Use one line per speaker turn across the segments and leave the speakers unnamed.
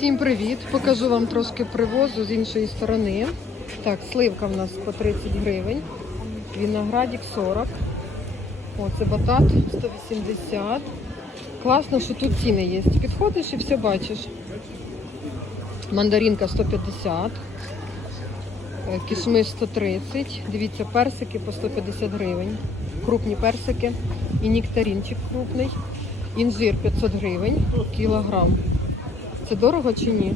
Всім привіт! Покажу вам трошки привозу з іншої сторони. Так, сливка в нас по 30 гривень, виноградик 40. О, батат 180. Класно, що тут ціни є. Підходиш і все бачиш. Мандаринка 150. е, Кішмиш 130. Дивіться, персики по 150 гривень. Крупні персики. І нектаринчик крупний. Інжир 500 гривень кілограм. Це дорого чи ні?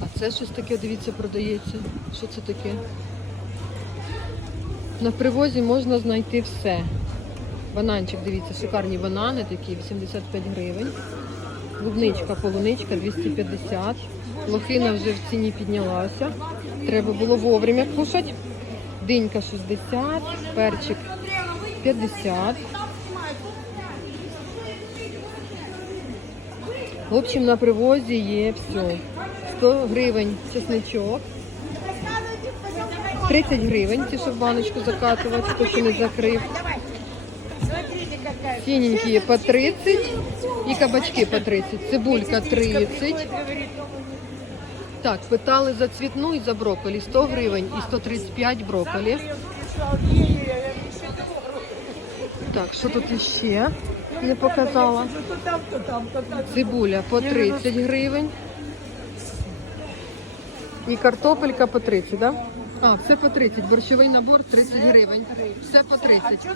А це щось таке, дивіться, продається. Що це таке? На привозі можна знайти все. Бананчик, дивіться, шикарні банани такі, 85 гривень. Клубничка, полуничка 250. Лохина вже в ціні піднялася. Треба було вовремя кушати. Динька 60, перчик 50. В общем, на привозі є все. 100 гривень чесничок. 30 гривень, ті, щоб баночку закатувати, хто ще не закрив. Синенькі по 30 і кабачки по 30. Цибулька 30. Так, питали за цвітну і за брокколі. 100 гривень і 135 брокколі. Так, що тут іще не показала? Цибуля по 30 гривень. І картопелька по 30, да? А, все по 30. Борщовий набор 30 гривень. Все по 30.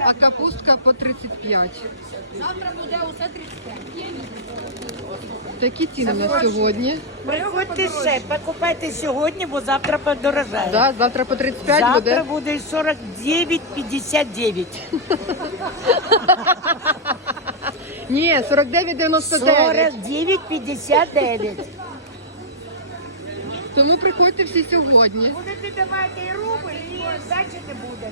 А капустка по 35.
Завтра буде усе 35.
Такі ціни на сьогодні.
Приходьте ще, покупайте сьогодні, бо завтра подорожає.
Да, завтра по 35
завтра
буде.
буде 49,59.
Ні, 49,99.
49,59.
Тому приходьте всі сьогодні.
Будете давати і рубль, і здачі не буде.